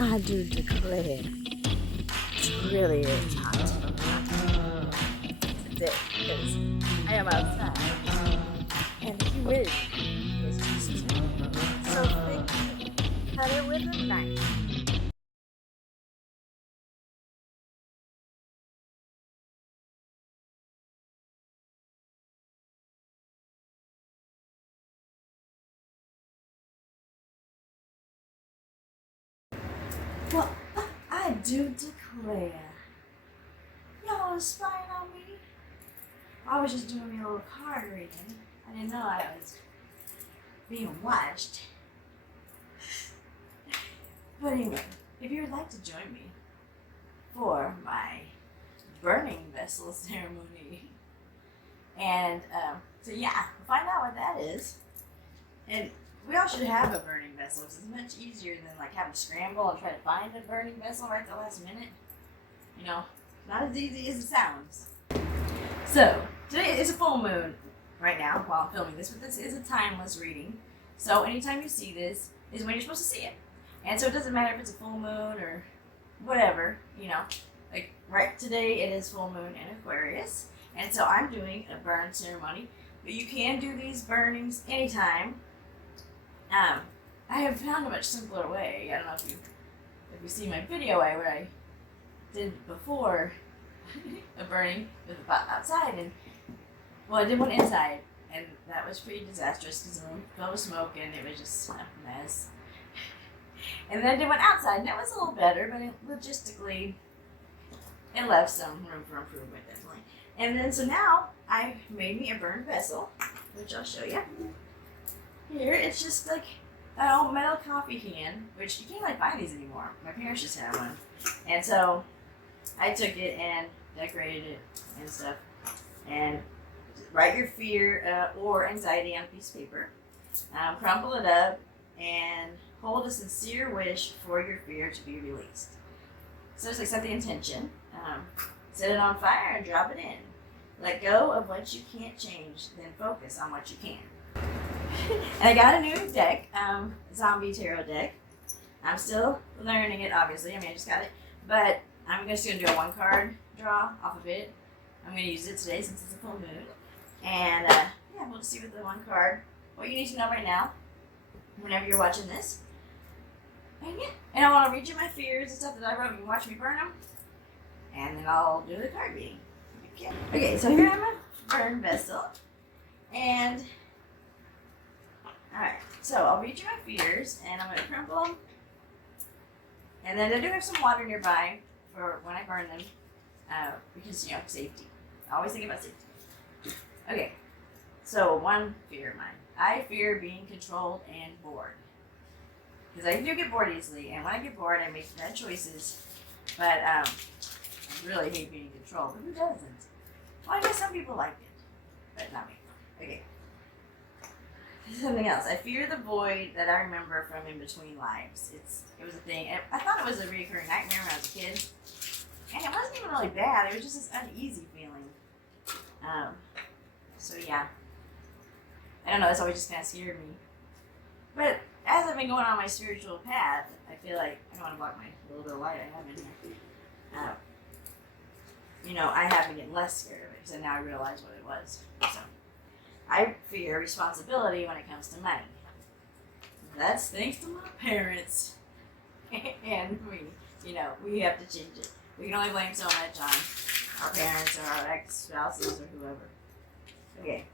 I do declare, it really is hot today because I am outside and the humidity is just so thick. Cut it with a knife. Well, I do declare, y'all are spying on me. I was just doing me a little card reading. I didn't know I was being watched. But anyway, if you would like to join me for my burning vessel ceremony, and so yeah, find out what that is. And we all should have a burning vessel. It's much easier than like having to scramble and try to find a burning vessel right at the last minute. You know, not as easy as it sounds. So today is a full moon right now while I'm filming this, but this is a timeless reading. So anytime you see this is when you're supposed to see it. And so it doesn't matter if it's a full moon or whatever, you know. Like right today it is full moon in Aquarius. And so I'm doing a burn ceremony. But you can do these burnings anytime. I have found a much simpler way. I don't know if you see my video where I did before a burning with the pot outside, and well, I did one inside, and that was pretty disastrous because the room filled with smoke and it was just a mess. And then I did one outside, and that was a little better, but logistically, it left some room for improvement, definitely. And then so now I made me a burned vessel, which I'll show you. Here, it's just like an old metal coffee can, which you can't really find these anymore. My parents just had one. And so I took it and decorated it and stuff. And write your fear or anxiety on a piece of paper. Crumple it up and hold a sincere wish for your fear to be released. So just like set the intention. Set it on fire and drop it in. Let go of what you can't change, then focus on what you can. And I got a new deck, zombie tarot deck. I'm still learning it, obviously. I just got it. But I'm just going to do a one card draw off of it. I'm going to use it today since it's a full moon. And yeah, we'll just see with the one card what you need to know right now, whenever you're watching this. And yeah, and I want to read you my fears and stuff that I wrote. You can watch me burn them. And then I'll do the card reading. Okay, so here I'm a burn vessel. And alright, so I'll read you my fears, and I'm going to crumple them. And then I do have some water nearby for when I burn them, because, you know, safety. I always think about safety. Okay, so one fear of mine. I fear being controlled and bored. Because I do get bored easily, and when I get bored, I make bad choices. But I really hate being controlled, but who doesn't? Well, I guess some people like it, but not me. Okay. Something else. I fear the void that I remember from in between lives. It was a thing. I thought it was a recurring nightmare when I was a kid, and it wasn't even really bad. It was just this uneasy feeling. So yeah, I don't know. That's always just kind of scared me. But as I've been going on my spiritual path, I feel like I don't want to block my little bit of light I have in here. You know, I have been getting less scared of it because now I realize what it was. So I fear responsibility when it comes to money. That's thanks to my parents and me. You know, we have to change it. We can only blame so much on our parents or our ex-spouses or whoever. Okay.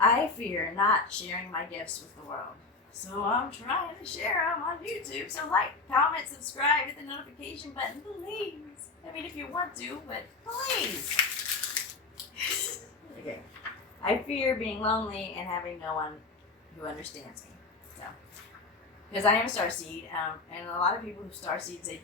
I fear not sharing my gifts with the world. So I'm trying to share them on YouTube. So like, comment, subscribe, hit the notification button, please. I mean, if you want to, but please. Okay. I fear being lonely and having no one who understands me. So, because I am a starseed, and a lot of people who starseeds, they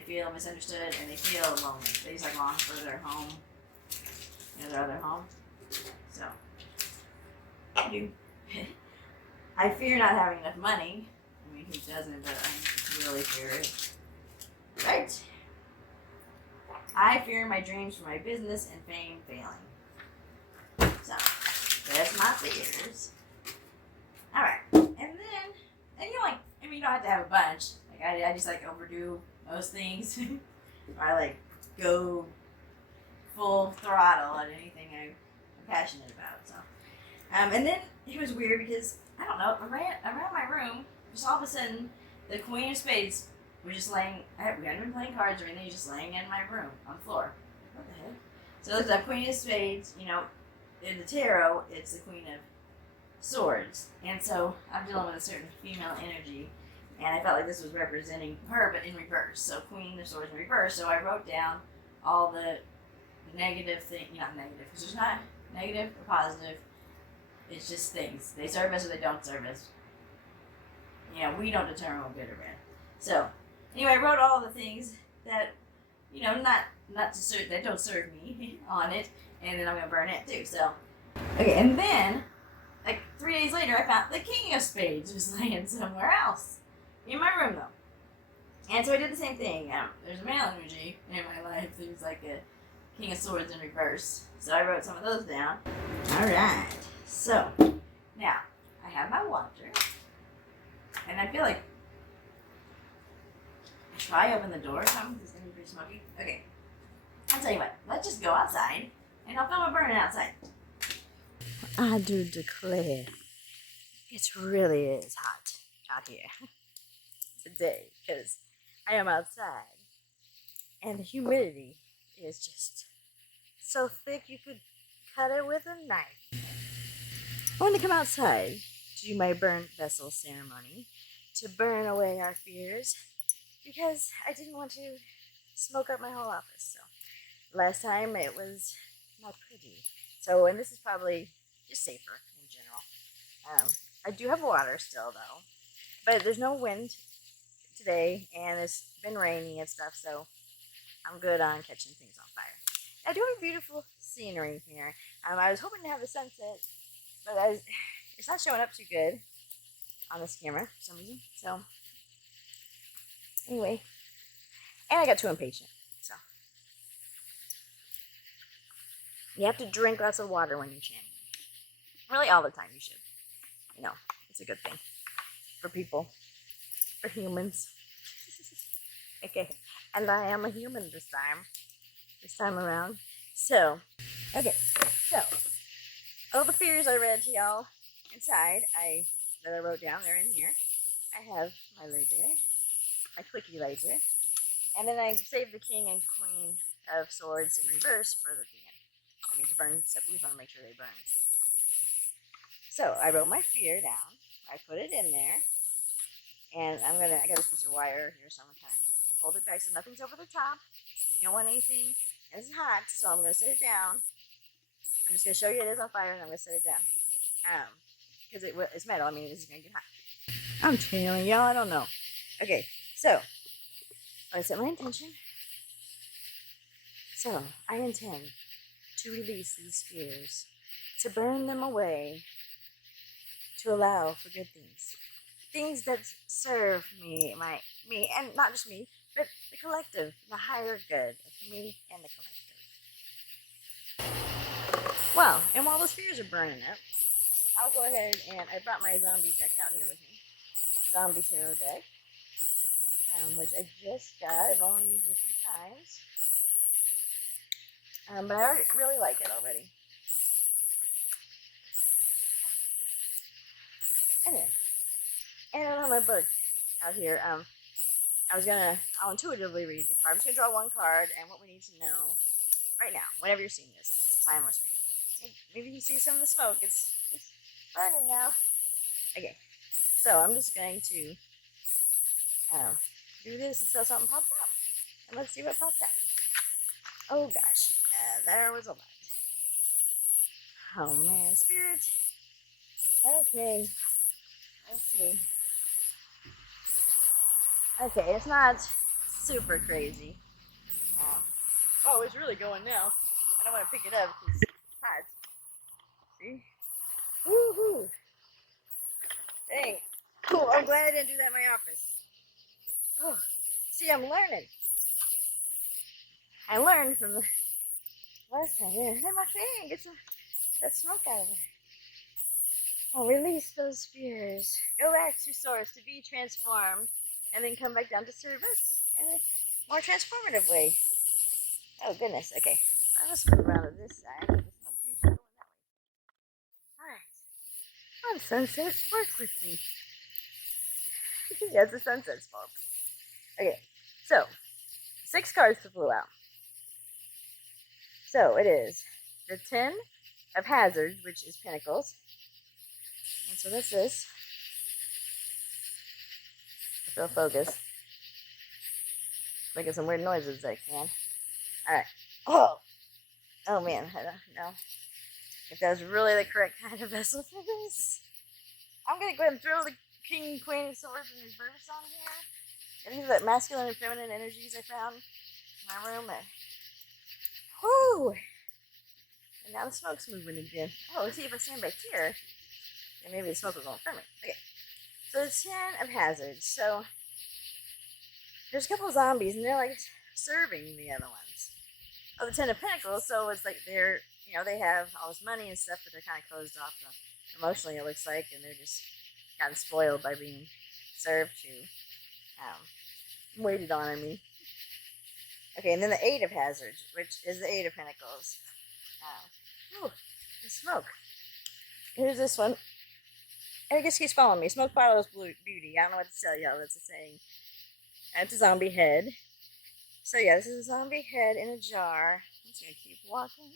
feel misunderstood and they feel lonely. They just like long for their home, their other home. So, I fear not having enough money. I mean, who doesn't? But I really fear it. Right. I fear my dreams for my business and fame failing. So, that's my fears. Alright. And then, you know, like, I mean, you don't have to have a bunch. Like I just like overdo most things. Or I like go full throttle at anything I'm passionate about. So, and then it was weird because I don't know, around my room, just all of a sudden, the Queen of Spades was just laying. We hadn't been playing cards or anything, just laying in my room on the floor. What the heck? So it's the Queen of Spades. You know, in the tarot, it's the Queen of Swords, and so I'm dealing with a certain female energy. And I felt like this was representing her, but in reverse. So Queen of Swords in reverse. So I wrote down all the negative thing, not negative, because there's not negative or positive. It's just things. They serve us or they don't serve us. You know, we don't determine what good or bad. So anyway, I wrote all the things that, you know, not to serve, that don't serve me on it, and then I'm gonna burn it too. So okay, and then like 3 days later, I found the King of Spades was laying somewhere else. In my room, though. And so I did the same thing. There's a male energy in my life. There's like a King of Swords in reverse. So I wrote some of those down. Alright. So, now, I have my water. And I feel like should I open the door or something? It's going to be pretty smoky. Okay. I'll tell you what. Let's just go outside. And I'll film it burning outside. I do declare, it really is hot out here today, because I am outside and the humidity is just so thick you could cut it with a knife. I want to come outside to do my burnt vessel ceremony to burn away our fears, because I didn't want to smoke up my whole office. So last time it was not pretty. So, and this is probably just safer in general. I do have water still though, but there's no wind today, and it's been raining and stuff, so I'm good on catching things on fire. I do have beautiful scenery here. I was hoping to have the sunset, but it's not showing up too good on this camera for some reason. So anyway, and I got too impatient. So you have to drink lots of water when you're channeling. Really, all the time you should. You know, it's a good thing for people. For humans. Okay, and I am a human this time around. So, okay, so all the fears I read to y'all inside, that I wrote down, they're in here. I have my lighter, my clicky lighter, and then I saved the King and Queen of Swords in reverse for the end. I mean, to burn, so we want to make sure they burn good, you know. So I wrote my fear down. I put it in there. And I got a piece of wire here, so I'm going to fold it back so nothing's over the top. You don't want anything. It's hot, so I'm going to set it down. I'm just going to show you it is on fire, and I'm going to set it down here. Because it's metal. I mean, this is going to get hot. I'm channeling y'all. I don't know. Okay, so I'm going to set my intention. So I intend to release these fears, to burn them away, to allow for good things. Things that serve me, and not just me, but the collective, the higher good of me and the collective. Well, and while those fears are burning up, I'll go ahead and I brought my zombie deck out here with me. Zombie tarot deck, which I just got. I've only used it a few times, but I really like it already. Anyway. And I have my book out here. I'll intuitively read the card. I'm just going to draw one card and what we need to know right now, whenever you're seeing this. This is a timeless reading. Maybe you can see some of the smoke. It's burning now. Okay, so I'm just going to do this until something pops out. And let's see what pops out. Oh gosh, there was a lot. Oh man, Spirit. Okay, let's see. Okay, it's not super crazy. Oh, it's really going now. I don't want to pick it up because it's hot. See? Woohoo! Dang. Cool, I'm glad I didn't do that in my office. Oh, see, I'm learning. I learned from the last time. Yeah, hit my fan. Get that smoke out of there. I'll release those fears. Go back to source to be transformed and then come back down to serve us in a more transformative way. Oh goodness, okay. Let's move around to this side. This must be going that way. Alright. On sunset, work with me. Yeah, it's the sunset's fault. Okay, so 6 cards to pull out. So it is the 10 of hazards, which is pentacles. And so that's this. If they'll focus. Making some weird noises I can. Alright. Oh man, I don't know if that was really the correct kind of vessel for this. I'm gonna go ahead and throw the King, Queen of Swords and reverse on here. And these are the masculine and feminine energies I found in my room. Whoo! And now the smoke's moving again. Oh, let's see if I stand back here. And maybe the smoke will go in front of me. Okay. So the 10 of hazards. So there's a couple of zombies and they're like serving the other ones. Oh, the 10 of pentacles. So it's like they're, you know, they have all this money and stuff, but they're kind of closed off emotionally, it looks like, and they're just gotten spoiled by being served to, waited on, I mean. Okay, and then the 8 of hazards, which is the 8 of pentacles. Ooh, the smoke. Here's this one. I guess he's following me. Smoke follows beauty. I don't know what to tell y'all. That's a saying. And it's a zombie head. So yeah, this is a zombie head in a jar. I'm just gonna keep walking.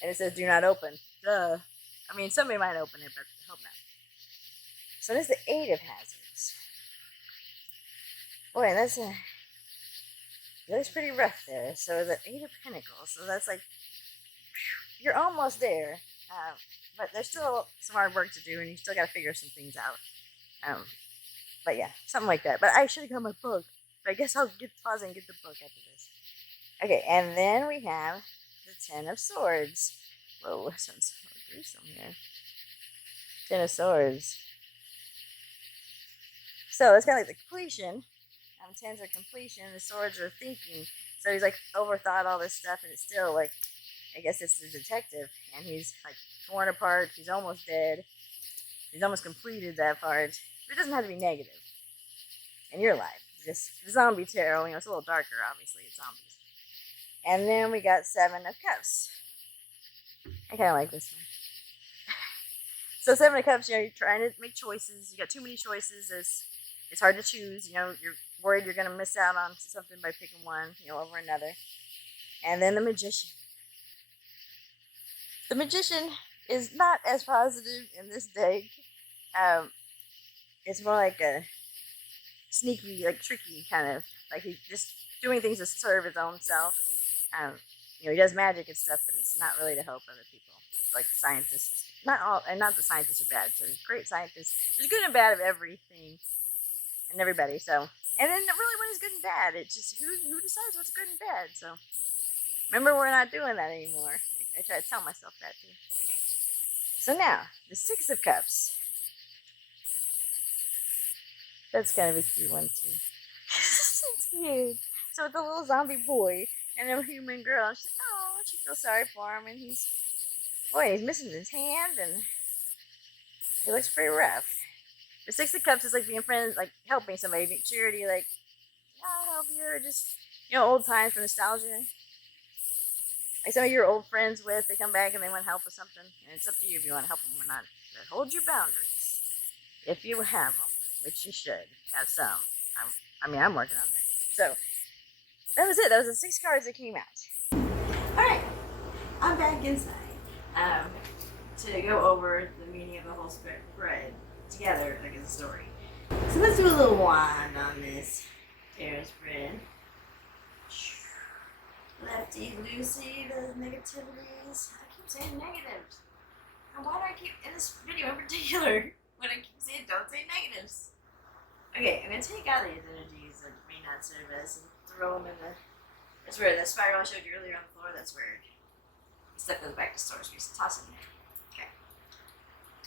And it says, "Do not open." Duh. I mean, somebody might open it, but I hope not. So this is the 8 of hazards. Boy, that's pretty rough there. So the 8 of pentacles. So that's like, you're almost there. But there's still some hard work to do, and you still got to figure some things out. But yeah, something like that. But I should have got my book. But I guess I'll pause and get the book after this. Okay, and then we have the 10 of swords. Whoa, that sounds so gruesome here. 10 of swords. So it's kind of like the completion. 10s are completion. The swords are thinking. So he's like overthought all this stuff, and it's still like, I guess it's the detective, and he's like torn apart. He's almost dead. He's almost completed that part. But it doesn't have to be negative in your life. Just the zombie tarot, you know, it's a little darker, obviously, it's zombies. And then we got 7 of cups. I kind of like this one. So 7 of cups, you know, you're trying to make choices. You got too many choices. It's hard to choose. You know, you're worried you're going to miss out on something by picking one, you know, over another. And then the magician. The magician is not as positive in this deck. It's more like a sneaky, like tricky kind of, like he's just doing things to serve his own self. You know, he does magic and stuff, but it's not really to help other people. Like scientists, not all, and not that scientists are bad. So there's great scientists. There's good and bad of everything and everybody. So, and then really, when it's good and bad, it's just who decides what's good and bad. So, remember, we're not doing that anymore. I try to tell myself that too. Okay. So now the 6 of cups. That's kind of a cute one too. It's cute. So it's a little zombie boy and a human girl. She's, oh, she feels sorry for him, and he's missing his hand, and he looks pretty rough. The 6 of cups is like being friends, like helping somebody, being charity, like, I'll help you, or just, you know, old times for nostalgia. Like some of your old friends they come back and they want help with something, and it's up to you if you want to help them or not. But hold your boundaries if you have them, which you should have some. I'm working on that. So that was it. That was the 6 cards that came out. All right, I'm back inside to go over the meaning of the whole spread together, like as a story. So let's do a little wand on this tarot spread. Lefty loosey, the negativities. I keep saying negatives. And why do I keep, in this video in particular, when I keep saying don't say negatives? Okay, I'm going to take out these energies that may not serve us and throw them in that's where the spiral I showed you earlier on the floor, that's where the stuff goes back to storage space. Toss it in there.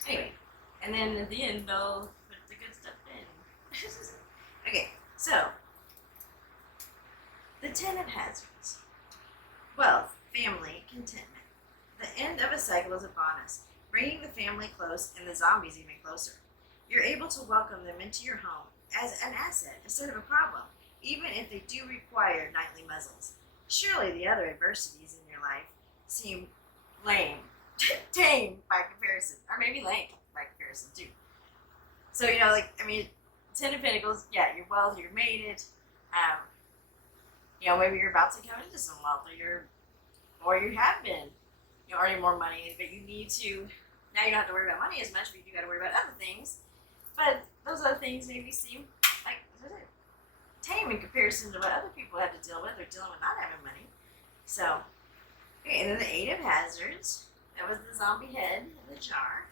Okay. Anyway, and then at the end, I'll put the good stuff in. Okay, so, the 10 of hazards. Wealth, family, contentment. The end of a cycle is upon us, bringing the family close and the zombies even closer. you're able to welcome them into your home as an asset instead of a problem, even if they do require nightly muzzles. Surely the other adversities in your life seem lame, tame by comparison, or maybe lame by comparison too. So, Ten of Pentacles, yeah, you're wealthy, you're mated, maybe you're about to come into some wealth, or you have been, earning more money, but you need to, now you don't have to worry about money as much, but you do got to worry about other things. But those other things maybe seem like tame in comparison to what other people have to deal with or dealing with not having money. So, okay, and then the Eight of Hazards. That was the zombie head in the jar.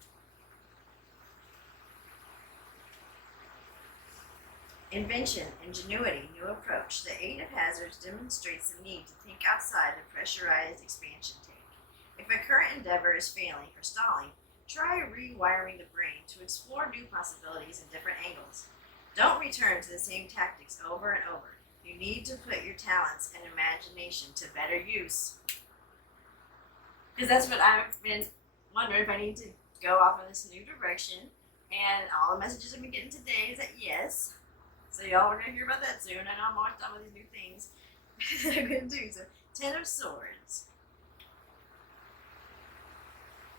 Invention, ingenuity, new approach. The Eight of Hazards demonstrates the need to think outside a pressurized expansion tank. If a current endeavor is failing or stalling, try rewiring the brain to explore new possibilities and different angles. Don't return to the same tactics over and over. You need to put your talents and imagination to better use. Because that's what I've been wondering, if I need to go off in this new direction. And all the messages I've been getting today is that yes. So y'all are going to hear about that soon. I know I'm almost done with these new things that I'm going to do. So, Ten of Swords.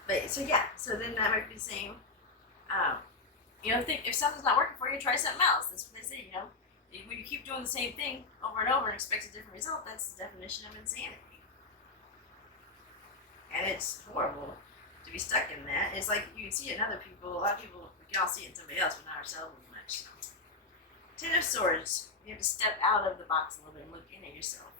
But, so then that might be the same. If something's not working for you, try something else. That's what they say, When you keep doing the same thing over and over and expect a different result, that's the definition of insanity. And it's horrible to be stuck in that. It's like you can see it in other people. A lot of people, we can all see it in somebody else, but not ourselves as much. So. Ten of Swords. You have to step out of the box a little bit and look in at yourself.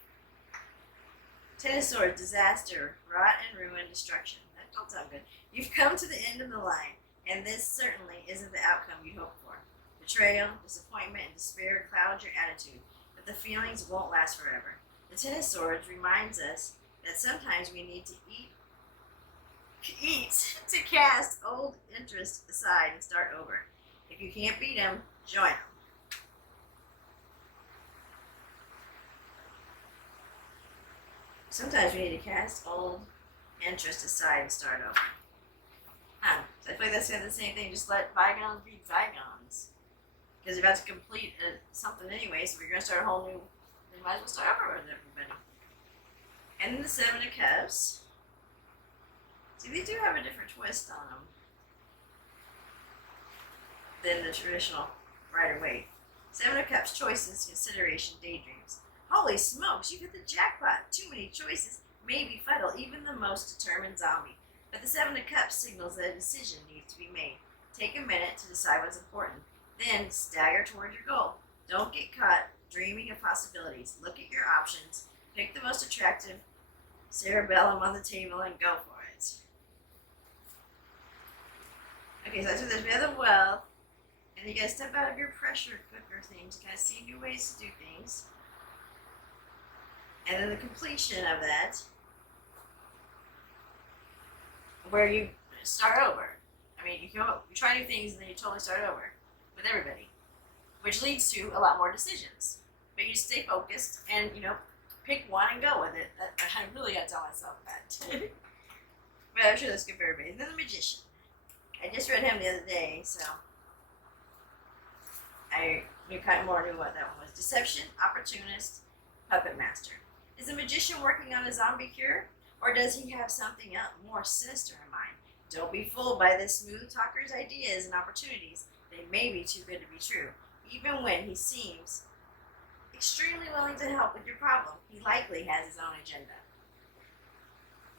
Ten of Swords. Disaster, rot and ruin, destruction. That don't sound good. You've come to the end of the line, and this certainly isn't the outcome you hoped for. Betrayal, disappointment, and despair cloud your attitude, but the feelings won't last forever. The Ten of Swords reminds us that sometimes we need to eat to cast old interests aside and start over. If you can't beat them, join them. Sometimes we need to cast old interest aside and start over. So I feel like that's kind of the same thing. Just let bygones be bygones. Because you're about to complete something anyway, so we're going to start a whole new, we might as well start over with everybody. And then the Seven of Cups. See, they do have a different twist on them than the traditional Rider-Waite. Seven of Cups, choices, consideration, daydreams. Holy smokes, you hit the jackpot. Too many choices may befuddle even the most determined zombie. But the Seven of Cups signals that a decision needs to be made. Take a minute to decide what's important. Then stagger toward your goal. Don't get caught dreaming of possibilities. Look at your options. Pick the most attractive cerebellum on the table and go for it. Okay, so that's what there's the other wealth. And you gotta step out of your pressure cooker thing to kind of see new ways to do things. And then the completion of that, where you start over. I mean, you try new things and then you totally start over with everybody, which leads to a lot more decisions. But you stay focused and, pick one and go with it. I really got to tell myself that. But I'm sure that's good for everybody. And then the Magician. I just read him the other day, so I knew kind of more knew what that one was. Deception, opportunist, puppet master. Is the Magician working on a zombie cure? Or does he have something else more sinister in mind? Don't be fooled by this smooth talker's ideas and opportunities. They may be too good to be true. Even when he seems extremely willing to help with your problem, he likely has his own agenda.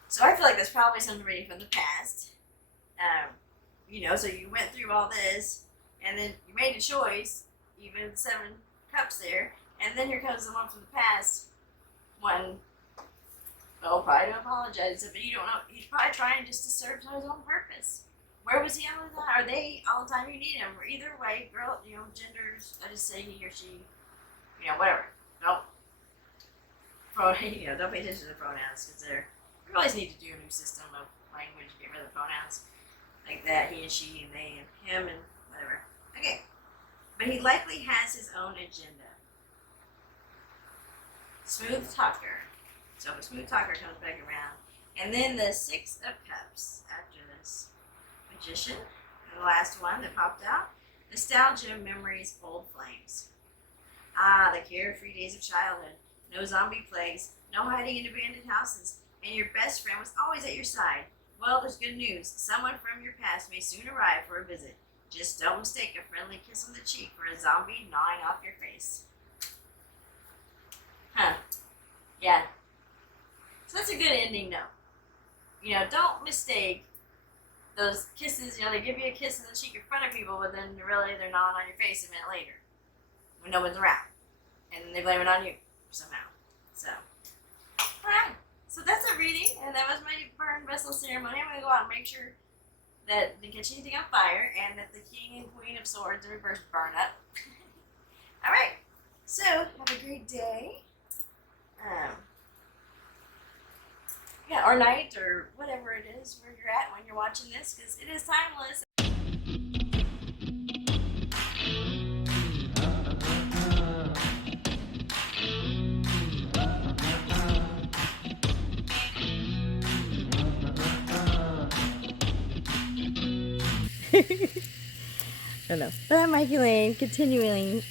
So I feel like that's probably somebody from the past. So you went through all this, and then you made a choice, even 7 cups there, and then here comes the one from the past, one, probably to apologize, but you don't know, he's probably trying just to serve his own purpose. Where was he all the time? Are they all the time you need him? Or either way, girl, genders, I just say he or she, whatever. Don't pay attention to the pronouns, because we always need to do a new system of language, get rid of the pronouns. Like that, he and she, and they, and him, and whatever. Okay. But he likely has his own agenda. Smooth talker. So a smooth talker comes back around. And then the Six of Cups after this. Magician. And the last one that popped out. Nostalgia, memories, old flames. Ah, the carefree days of childhood. No zombie plagues, no hiding in abandoned houses, and your best friend was always at your side. Well, there's good news. Someone from your past may soon arrive for a visit. Just don't mistake a friendly kiss on the cheek for a zombie gnawing off your face. Huh. Yeah. So that's a good ending, though. You know, don't mistake those kisses. You know, they give you a kiss on the cheek in front of people, but then really they're gnawing on your face a minute later when no one's around. And then they blame it on you somehow. So, alright. So that's a reading, and that was my burn vessel ceremony. I'm going to go out and make sure that didn't catch anything on fire, and that the King and Queen of Swords in reverse burn up. Alright. So, have a great day. Yeah, or night, or whatever it is where you're at when you're watching this, because it is timeless. I don't know. But I'm Mikey Lane, continuing.